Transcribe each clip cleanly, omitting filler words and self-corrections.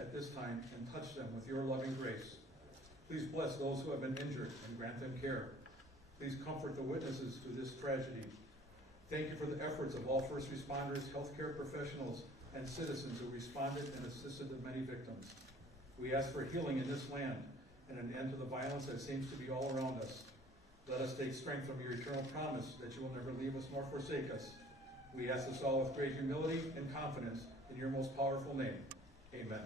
at this time and touch them with your loving grace. Please bless those who have been injured and grant them care. Please comfort the witnesses to this tragedy. Thank you for the efforts of all first responders, healthcare professionals, and citizens who responded and assisted the many victims. We ask for healing in this land and an end to the violence that seems to be all around us. Let us take strength from your eternal promise that you will never leave us nor forsake us. We ask this all with great humility and confidence in your most powerful name. Amen.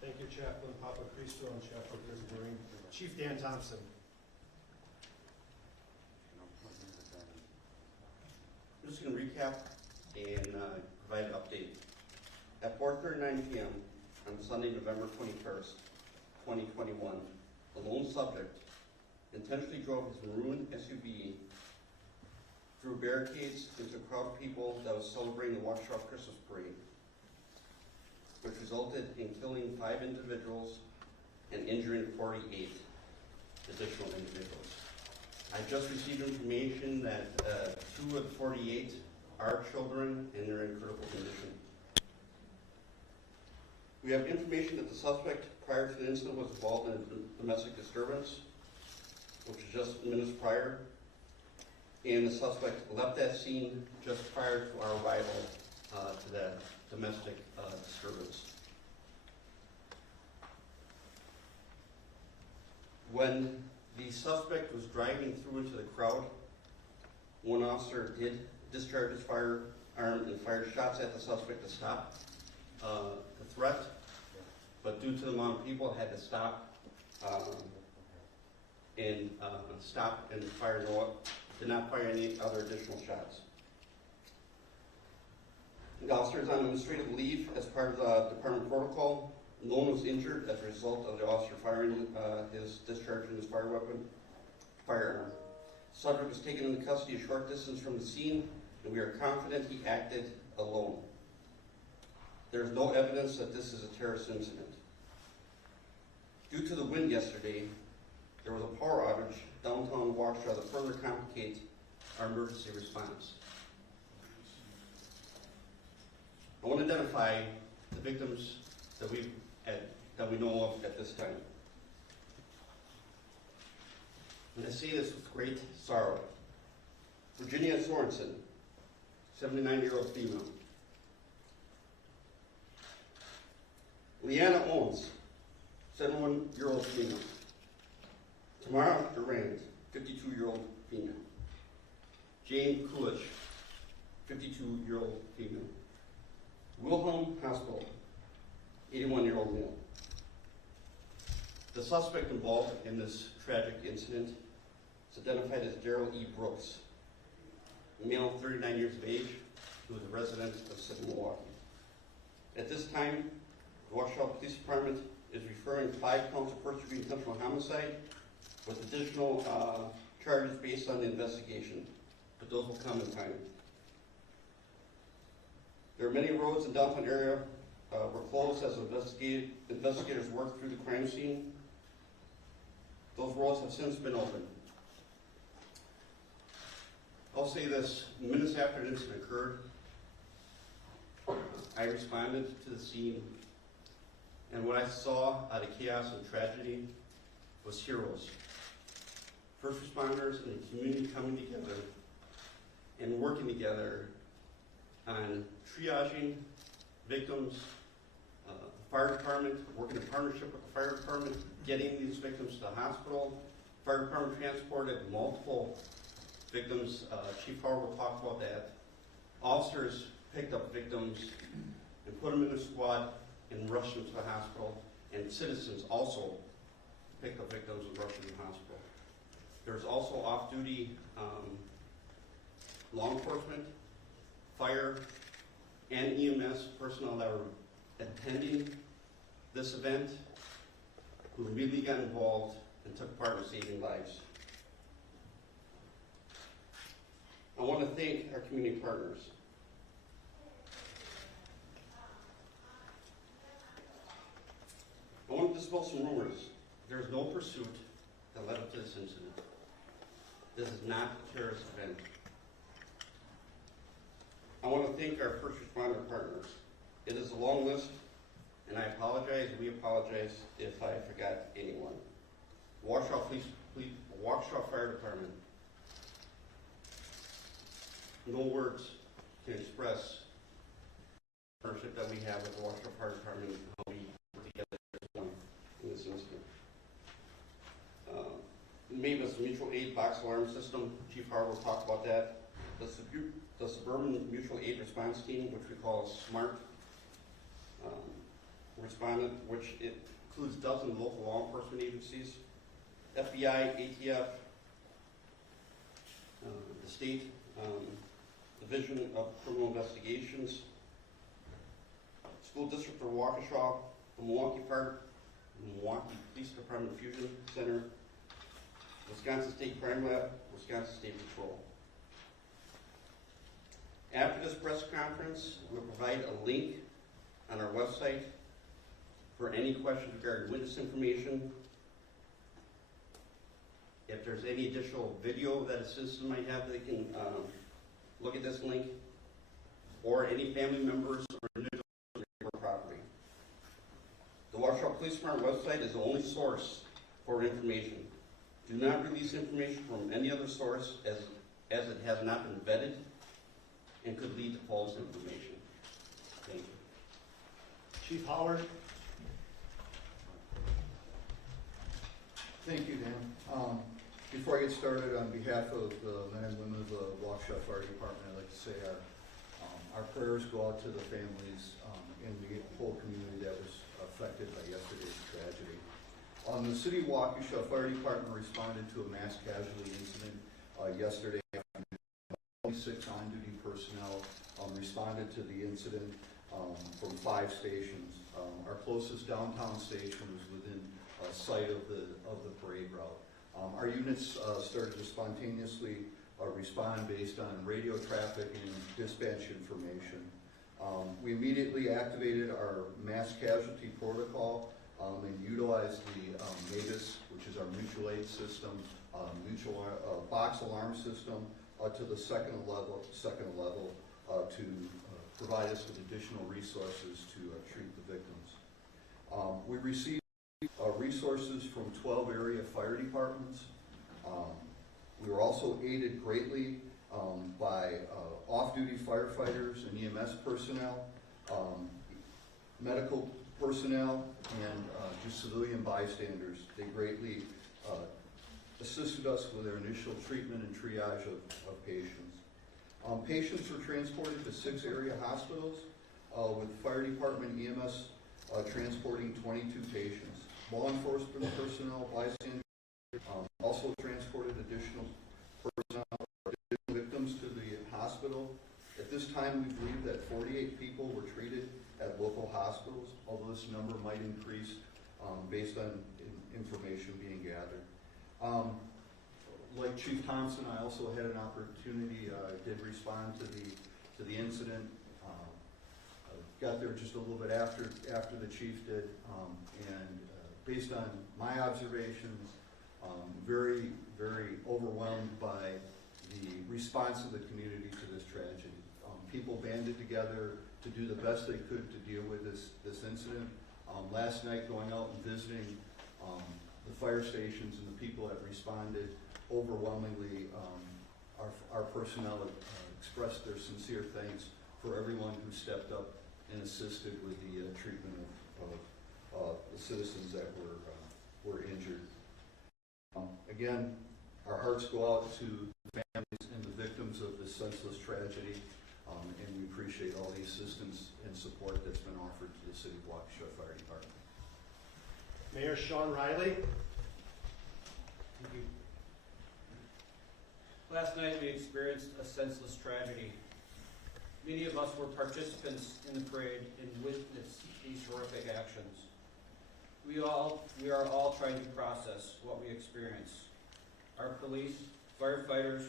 Thank you, Chaplain Papa Cristo and Chaplain Prisbury. Chief Dan Thompson. I'm just going to recap and provide an update. At 4:39 p.m. on Sunday, November 21st, 2021, the lone subject intentionally drove his maroon SUV through barricades into a crowd of people that was celebrating the Waukesha Christmas parade, which resulted in killing 5 individuals and injuring 48 additional individuals. I just received information that 2 of the 48 are children and they're in critical condition. We have information that the suspect prior to the incident was involved in a domestic disturbance, which was just minutes prior, and the suspect left that scene just prior to our arrival to that domestic disturbance. When the suspect was driving through into the crowd, one officer did discharge his firearm and fired shots at the suspect to stop the threat, but due to the amount of people, had to stop and fire did not fire any other additional shots. The officer is on administrative leave as part of the department protocol. No one was injured as a result of the officer firing his discharging his firearm. Subject was taken into custody a short distance from the scene, and we are confident he acted alone. There is no evidence that this is a terrorist incident. Due to the wind yesterday, there was a power outage downtown Waukesha that further complicates our emergency response. I want to identify the victims that we know of at this time. And I say this with great sorrow. Virginia Sorensen, 79-year-old female. Leanna Owens, 71-year-old female. Tamara Durand, 52-year-old female. Jane Coolidge, 52-year-old female. Wilhelm Hospital, 81-year-old male. The suspect involved in this tragic incident is identified as Daryl E. Brooks, a male 39 years of age, who is a resident of Milwaukee. At this time, the Waukesha Police Department is referring 5 counts of first-degree intentional homicide with additional charges based on the investigation, but those will come in time. There are many roads in the downtown area were closed as investigators worked through the crime scene. Those roads have since been opened. I'll say this, minutes after the incident occurred, I responded to the scene, and what I saw out of chaos and tragedy was heroes. First responders and the community coming together and working together on triaging victims, the fire department working in partnership with the fire department, getting these victims to the hospital. Fire department transported multiple victims. Chief Howard will talk about that. Officers picked up victims and put them in a squad and rushed them to the hospital. And citizens also picked up victims and rushed them to the hospital. There's also off-duty law enforcement, fire, and EMS personnel that were attending this event who immediately got involved and took part in saving lives. I want to thank our community partners. I want to dispel some rumors. There is no pursuit that led up to this incident. This is not a terrorist event. I want to thank our first responder partners. It is the long list, and I apologize, we apologize if I forgot anyone. Waukesha Fire Department. No words can express the partnership that we have with the Waukesha Fire Department and how we work together as one in this incident. Mavis Mutual Aid Box Alarm System, Chief Harwood will talk about that. The Suburban Mutual Aid Response Team, which we call SMART, responded, which it includes dozens of local law enforcement agencies, FBI, ATF, the state Division of Criminal Investigations, School District of Waukesha, the Milwaukee Police Department Fusion Center, Wisconsin State Crime Lab, Wisconsin State Patrol. After this press conference, we'll provide a link on our website for any questions regarding witness information. If there's any additional video that a citizen might have, they can look at this link, or any family members or individuals on your property. The Waukesha Police Department website is the only source for information. Do not release information from any other source as it has not been vetted and could lead to false information. Thank you. Chief Howard. Thank you, Dan. Before I get started, on behalf of the men and women of the Waukesha Fire Department, I'd like to say our prayers go out to the families and the whole community that was affected by yesterday's tragedy. The City of Waukesha Fire Department responded to a mass casualty incident yesterday afternoon. 26 on-duty personnel responded to the incident from 5 stations. Our closest downtown station was within sight of the parade route. Our units started to spontaneously respond based on radio traffic and dispatch information. We immediately activated our mass casualty protocol and utilized the Mavis, which is our mutual aid system, box alarm system, to the second level to provide us with additional resources to treat the victims. We received resources from 12 area fire departments. We were also aided greatly by off-duty firefighters and EMS personnel, medical personnel, and just civilian bystanders. They greatly assisted us with their initial treatment and triage of patients. Patients were transported to 6 area hospitals with fire department EMS transporting 22 patients. Law enforcement personnel, bystanders, also transported additional personnel, additional victims to the hospital. At this time, we believe that 48 people were treated at local hospitals, although this number might increase based on information being gathered. Like Chief Thompson, I also had an opportunity, did respond to the incident. Got there just a little bit after the chief did, and based on my observations, very, very overwhelmed by the response of the community to this tragedy. People banded together to do the best they could to deal with this incident. Last night, going out and visiting the fire stations and the people that responded, overwhelmingly, our personnel expressed their sincere thanks for everyone who stepped up and assisted with the treatment of the citizens that were injured. Again, our hearts go out to the families and the victims of this senseless tragedy, and we appreciate all the assistance and support that's been offered to the City of Waukesha Fire Department. Mayor Sean Riley. Thank you. Last night we experienced a senseless tragedy. Many of us were participants in the parade and witnessed these horrific actions. We are all trying to process what we experienced. Our police, firefighters,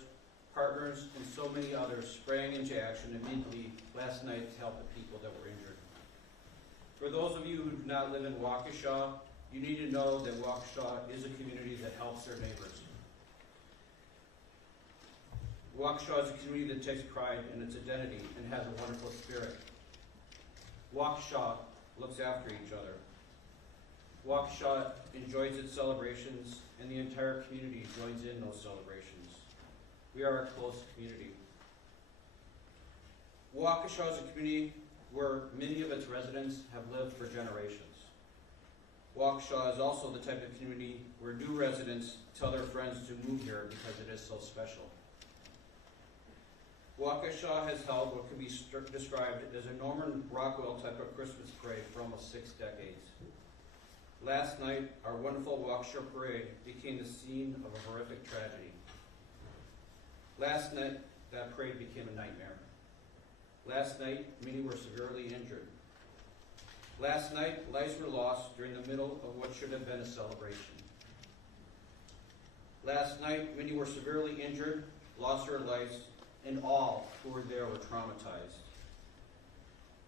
partners, and so many others sprang into action immediately last night to help the people that were injured. For those of you who do not live in Waukesha, you need to know that Waukesha is a community that helps their neighbors. Waukesha is a community that takes pride in its identity and has a wonderful spirit. Waukesha looks after each other. Waukesha enjoys its celebrations, and the entire community joins in those celebrations. We are a close community. Waukesha is a community where many of its residents have lived for generations. Waukesha is also the type of community where new residents tell their friends to move here because it is so special. Waukesha has held what can be described as a Norman Rockwell type of Christmas parade for almost 6 decades. Last night, our wonderful Waukesha parade became the scene of a horrific tragedy. Last night, that parade became a nightmare. Last night, many were severely injured. Last night, lives were lost during the middle of what should have been a celebration. Last night, many were severely injured, lost their lives, and all who were there were traumatized.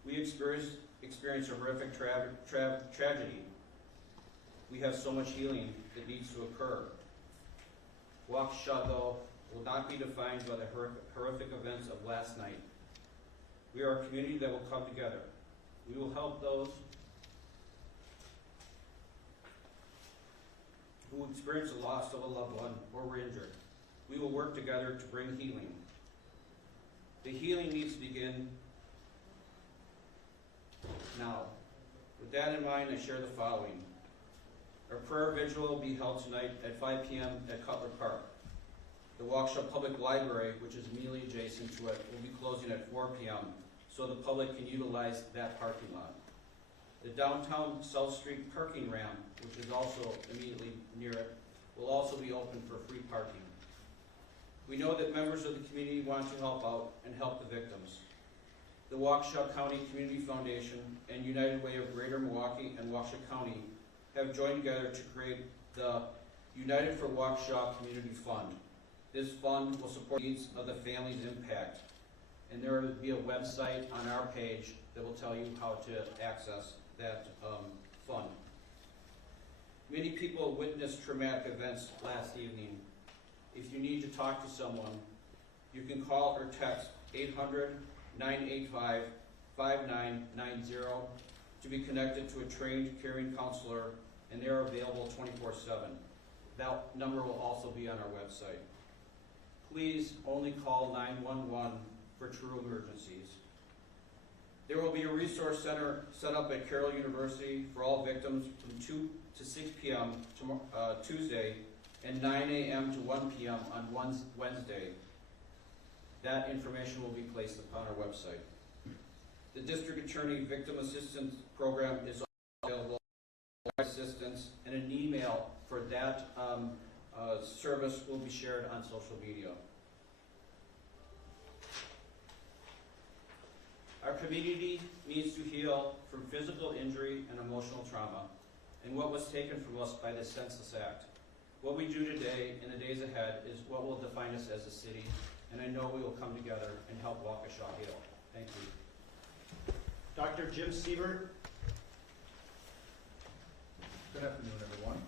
We experienced a horrific tragedy. We have so much healing that needs to occur. Waukesha, though, will not be defined by the horrific events of last night. We are a community that will come together. We will help those who experience the loss of a loved one or were injured. We will work together to bring healing. The healing needs to begin now. With that in mind, I share the following. Our prayer vigil will be held tonight at 5 p.m. at Cutler Park. The Waukesha Public Library, which is immediately adjacent to it, will be closing at 4 p.m. so the public can utilize that parking lot. The downtown South Street parking ramp, which is also immediately near it, will also be open for free parking. We know that members of the community want to help out and help the victims. The Waukesha County Community Foundation and United Way of Greater Milwaukee and Waukesha County have joined together to create the United for Waukesha Community Fund. This fund will support the needs of the families impacted, and there will be a website on our page that will tell you how to access that fund. Many people witnessed traumatic events last evening. If you need to talk to someone, you can call or text 800-985-5990 to be connected to a trained caring counselor, and they're available 24/7. That number will also be on our website. Please only call 911 for true emergencies. There will be a resource center set up at Carroll University for all victims from 2 to 6 p.m. Tuesday and 9 a.m. to 1 p.m. on Wednesday. That information will be placed upon our website. The District Attorney Victim Assistance Program is also available for assistance, and an email for that service will be shared on social media. Our community needs to heal from physical injury and emotional trauma and what was taken from us by the Senseless Act. What we do today and the days ahead is what will define us as a city, and I know we will come together and help Waukesha heal. Thank you. Dr. Jim Siebert. Good afternoon, everyone.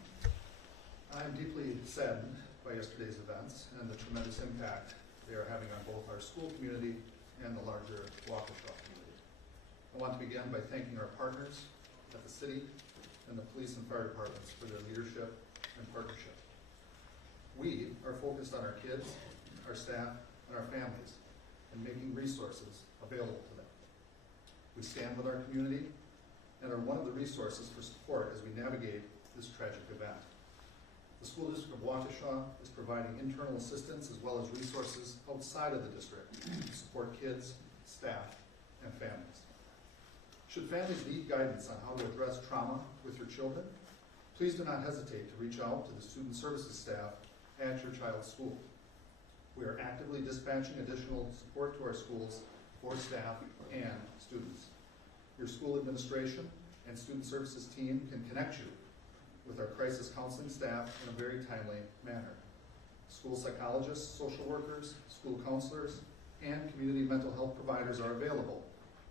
I am deeply saddened by yesterday's events and the tremendous impact they are having on both our school community and the larger Waukesha community. I want to begin by thanking our partners at the city and the police and fire departments for their leadership and partnership. We are focused on our kids, our staff, and our families, and making resources available to them. We stand with our community and are one of the resources for support as we navigate this tragic event. The School District of Waukesha is providing internal assistance as well as resources outside of the district to support kids, staff, and families. Should families need guidance on how to address trauma with your children, please do not hesitate to reach out to the student services staff at your child's school. We are actively dispatching additional support to our schools for staff and students. Your school administration and student services team can connect you with our crisis counseling staff in a very timely manner. School psychologists, social workers, school counselors, and community mental health providers are available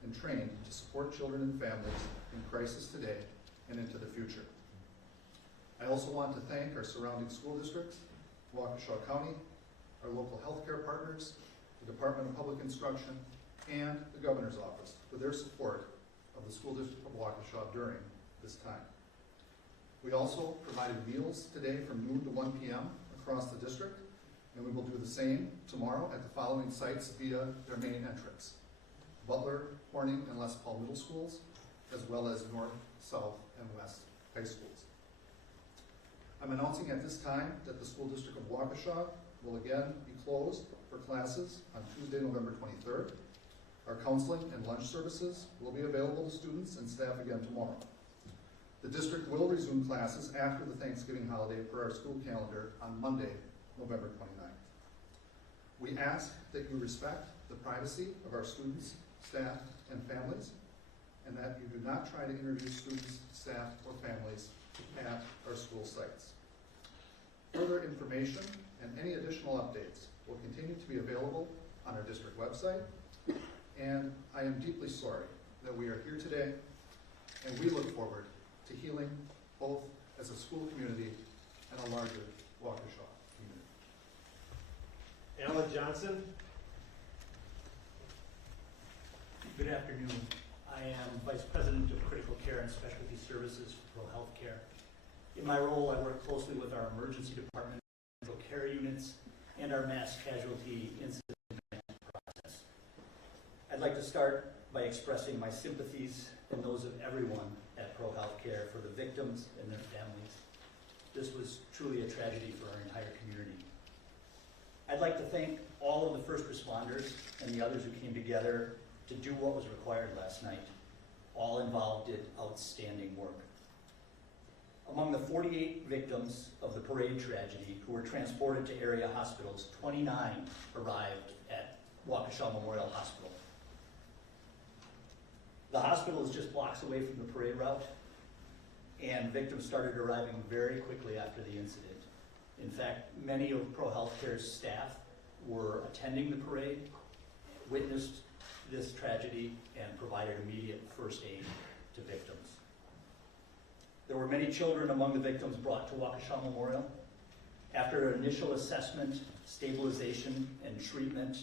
and trained to support children and families in crisis today and into the future. I also want to thank our surrounding school districts, Waukesha County, our local healthcare partners, the Department of Public Instruction, and the Governor's Office for their support of the School District of Waukesha during this time. We also provided meals today from noon to 1 p.m. across the district, and we will do the same tomorrow at the following sites via their main entrance: Butler, Corning, and Les Paul Middle Schools, as well as North, South, and West High Schools. I'm announcing at this time that the School District of Waukesha will again be closed for classes on Tuesday, November 23rd. Our counseling and lunch services will be available to students and staff again tomorrow. The district will resume classes after the Thanksgiving holiday per our school calendar on Monday, November 29th. We ask that you respect the privacy of our students, staff, and families, and that you do not try to introduce students, staff, or families at our school sites. Further information and any additional updates will continue to be available on our district website, and I am deeply sorry that we are here today, and we look forward to healing both as a school community and a larger Waukesha community. Alan Johnson. Good afternoon. I am Vice President of Critical Care and Specialty Services for Pro Health Care. In my role, I work closely with our emergency department, critical care units, and our mass casualty incident management process. I'd like to start by expressing my sympathies and those of everyone at Pro Health Care for the victims and their families. This was truly a tragedy for our entire community. I'd like to thank all of the first responders and the others who came together to do what was required last night. All involved did outstanding work. Among the 48 victims of the parade tragedy who were transported to area hospitals, 29 arrived at Waukesha Memorial Hospital. The hospital is just blocks away from the parade route, and victims started arriving very quickly after the incident. In fact, many of Pro Health Care's staff were attending the parade, witnessed this tragedy, and provided immediate first aid to victims. There were many children among the victims brought to Waukesha Memorial. After an initial assessment, stabilization, and treatment,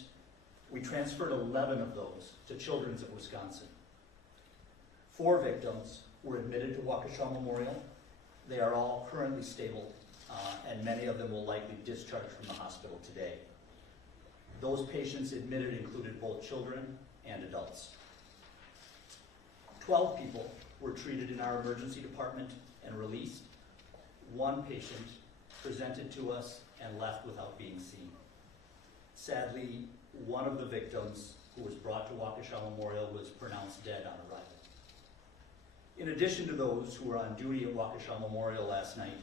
we transferred 11 of those to Children's of Wisconsin. 4 victims were admitted to Waukesha Memorial. They are all currently stable, and many of them will likely discharge from the hospital today. Those patients admitted included both children and adults. 12 people were treated in our emergency department and released. 1 patient presented to us and left without being seen. Sadly, one of the victims who was brought to Waukesha Memorial was pronounced dead on arrival. In addition to those who were on duty at Waukesha Memorial last night,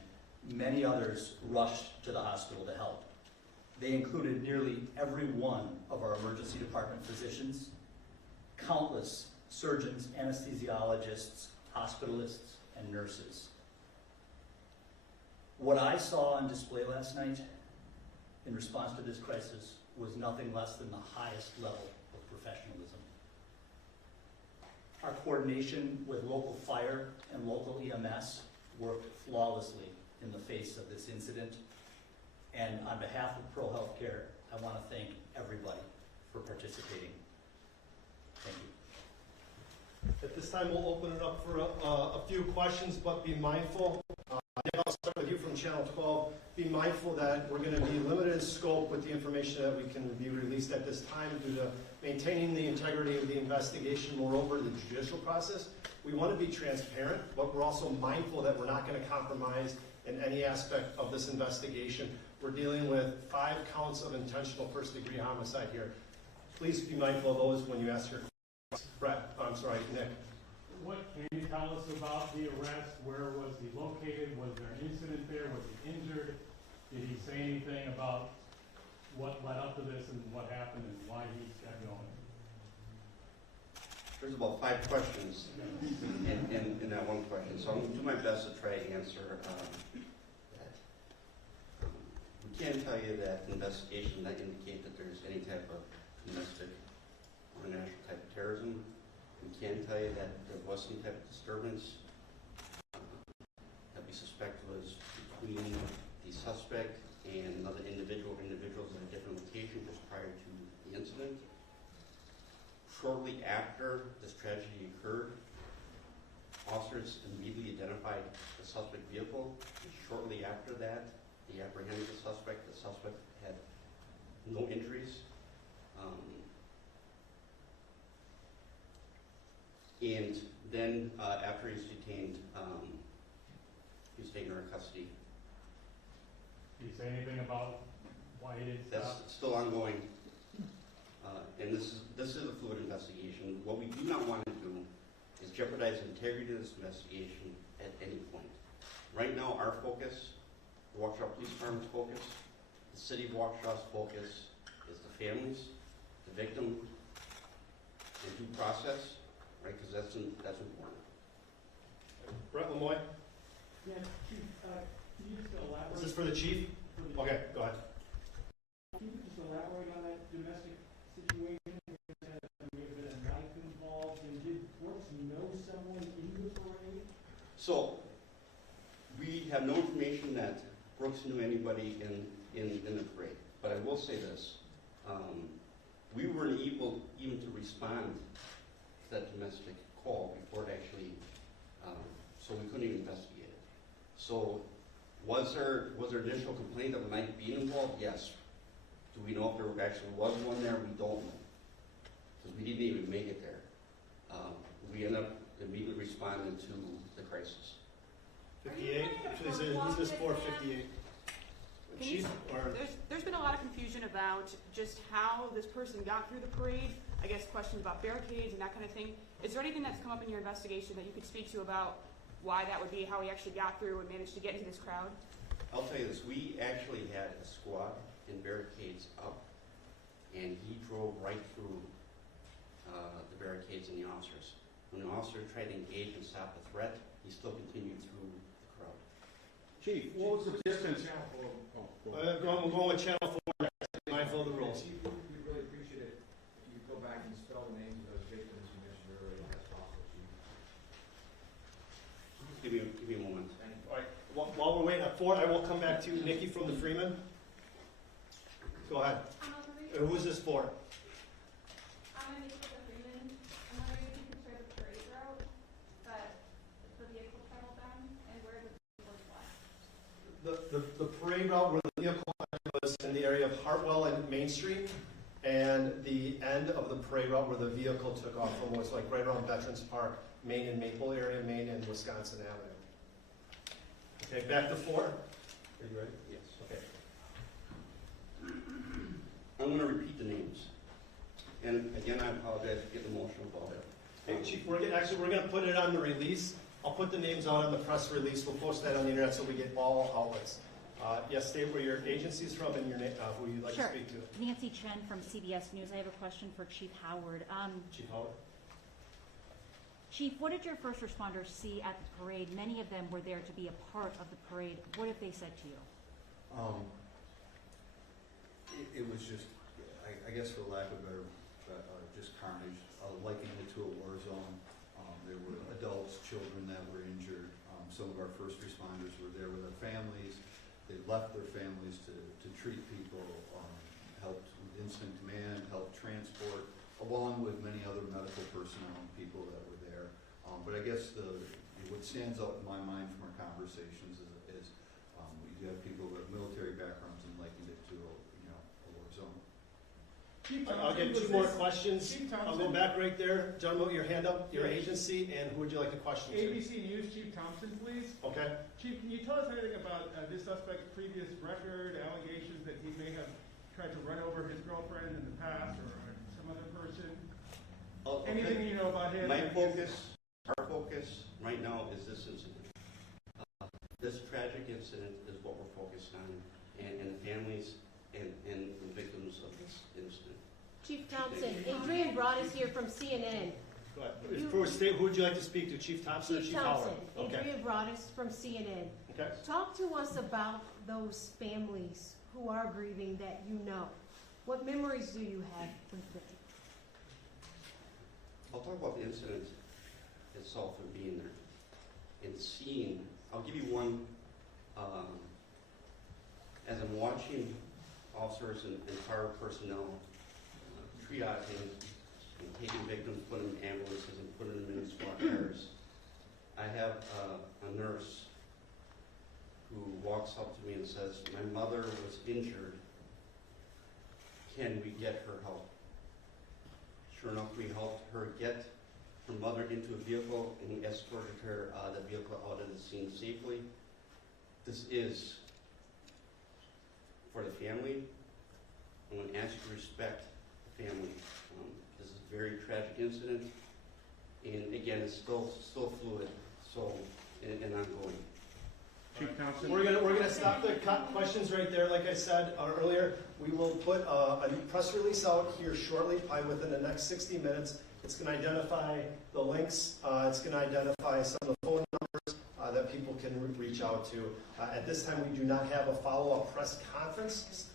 many others rushed to the hospital to help. They included nearly every one of our emergency department physicians, countless surgeons, anesthesiologists, hospitalists, and nurses. What I saw on display last night in response to this crisis was nothing less than the highest level of professionalism. Our coordination with local fire and local EMS worked flawlessly in the face of this incident. And on behalf of Pro Health Care, I want to thank everybody for participating. Thank you. At this time, we'll open it up for a few questions, but be mindful. Nick, I'll start with you from Channel 12. Be mindful that we're going to be limited in scope with the information that we can be released at this time due to maintaining the integrity of the investigation, moreover the judicial process. We want to be transparent, but we're also mindful that we're not going to compromise in any aspect of this investigation. We're dealing with 5 counts of intentional first-degree homicide here. Please be mindful of those when you ask your questions. Brett, I'm sorry, Nick. What can you tell us about the arrest? Where was he located? Was there an incident there? Was he injured? Did he say anything about what led up to this and what happened and why he kept going? There's about 5 questions in that one question, so I'm going to do my best to try to answer that. We can't tell you that the investigation that indicate that there's any type of domestic or national type of terrorism. We can tell you that there was some type of disturbance that we suspect was between the suspect and another individuals at a different location just prior to the incident. Shortly after this tragedy occurred, officers immediately identified the suspect vehicle. And shortly after that, they apprehended the suspect. The suspect had no injuries. And then after he's detained, he's taken into custody. Did he say anything about why he didn't That's stop? still ongoing. And this is a fluid investigation. What we do not want to do is jeopardize the integrity of this investigation at any point. Right now, our focus, the Waukesha Police Department's focus, the City of Waukesha's focus is the families, the victim, and due process, right? Because that's important. Brett Lemoy, Yeah, Chief, can you just elaborate? is this for the chief? Okay, go ahead. Can you just elaborate on that domestic situation? There may have been a knife involved, and did Brooks know someone in the parade? So, we have no information that Brooks knew anybody in the parade. But I will say this, we weren't able even to respond to that domestic call before it actually, so we couldn't even investigate it. So, was there initial complaint of a knife being involved? Yes. Do we know if there actually was one there? We don't know. Because we didn't even make it there. We ended up immediately responding to the crisis. 58, who's this for, 58? Chief, or? There's been a lot of confusion about just how this person got through the parade. I guess questions about barricades and that kind of thing. Is there anything that's come up in your investigation that you could speak to about why that would be, how he actually got through and managed to get into this crowd? I'll tell you this, we actually had a squad in barricades up, and he drove right through the barricades and the officers. When the officer tried to engage and stop the threat, he still continued through the crowd. Chief, what was the distance? We're going with Channel 4 next, mindful of the rules. Chief, we'd really appreciate it if you go back and spell the names of those victims you mentioned earlier, if that's possible, Chief. Give me a moment. Thank you. All right, while we're waiting on Ford, I will come back to Nikki from the Freeman. Go ahead. Who is this for? I'm Nikki from the Freeman. I'm wondering if you can share the parade route that the vehicle traveled down and where the vehicle was left. The parade route where the vehicle was in the area of Hartwell and Main Street, and the end of the parade route where the vehicle took off from was like right around Veterans Park, Main and Maple area, Main and Wisconsin Avenue. Okay, back to 4. Are you ready? Yes. Okay. I'm going to repeat the names. And again, I apologize for getting emotional about it. Hey, Chief, we're going to put it on the release. I'll put the names out on the press release. We'll post that on the internet so we get all outlets. Yes, state where your agency is from and your name, who you'd like to speak to. Nancy Chen from CBS News. I have a question for Chief Howard. Chief Howard. Chief, what did your first responders see at the parade? Many of them were there to be a part of the parade. What have they said to you? It was just, I guess for lack of better, just carnage, likening it to a war zone. There were adults, children that were injured. Some of our first responders were there with their families. They left their families to treat people, helped with incident command, helped transport, along with many other medical personnel and people that were there. But I guess what stands out in my mind from our conversations is we do have people with military backgrounds and likened it to a war zone. I'll get 2 more questions. I'll go back right there. Gentleman with your hand up, your agency, and who would you like to question to? ABC News, Chief Thompson, please. Okay. Chief, can you tell us anything about this suspect's previous record, allegations that he may have tried to run over his girlfriend in the past or some other person? Anything you know about him? Our focus right now is this incident. This tragic incident is what we're focused on, and the families and the victims of this incident. Chief Thompson, Adrian Broadus here from CNN. Go ahead. For state, who would you like to speak to? Chief Thompson or Chief Howard? Thompson, Adrian Broadus from CNN. Okay. Talk to us about those families who are grieving that you know. What memories do you have with them? I'll talk about the incident itself and being there and seeing. I'll give you one. As I'm watching officers and fire personnel triaging and taking victims, putting them in ambulances and putting them in squad cars, I have a nurse who walks up to me and says, my mother was injured. Can we get her help? Sure enough, we helped her get her mother into a vehicle and we escorted her the vehicle out of the scene safely. This is for the family. I want to ask you to respect the family. This is a very tragic incident, and again, it's still fluid, so and ongoing. Chief Thompson? We're gonna stop the questions right there. Like I said earlier, we will put a new press release out here shortly, probably within the next 60 minutes. It's gonna identify the links. It's gonna identify some of the phone numbers that people can reach out to. At this time, we do not have a follow-up press conference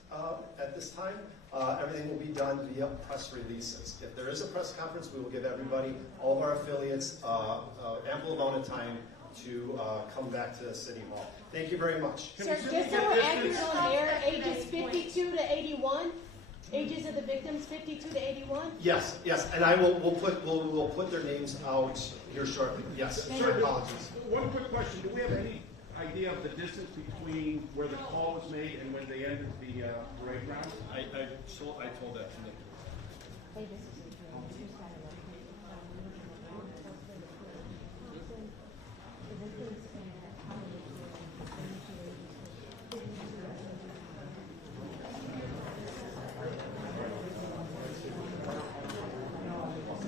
at this time. Everything will be done via press releases. If there is a press conference, we will give everybody, all of our affiliates, ample amount of time to come back to City Hall. Thank you very much. Sir, just so we're accurate on air, ages 52 to 81, ages of the victims 52 to 81? Yes, and we'll put their names out here shortly. Yes, sir, apologies. One quick question, do we have any idea of the distance between where the call was made and when they entered the parade ground? I told that to Nick. Hey, this is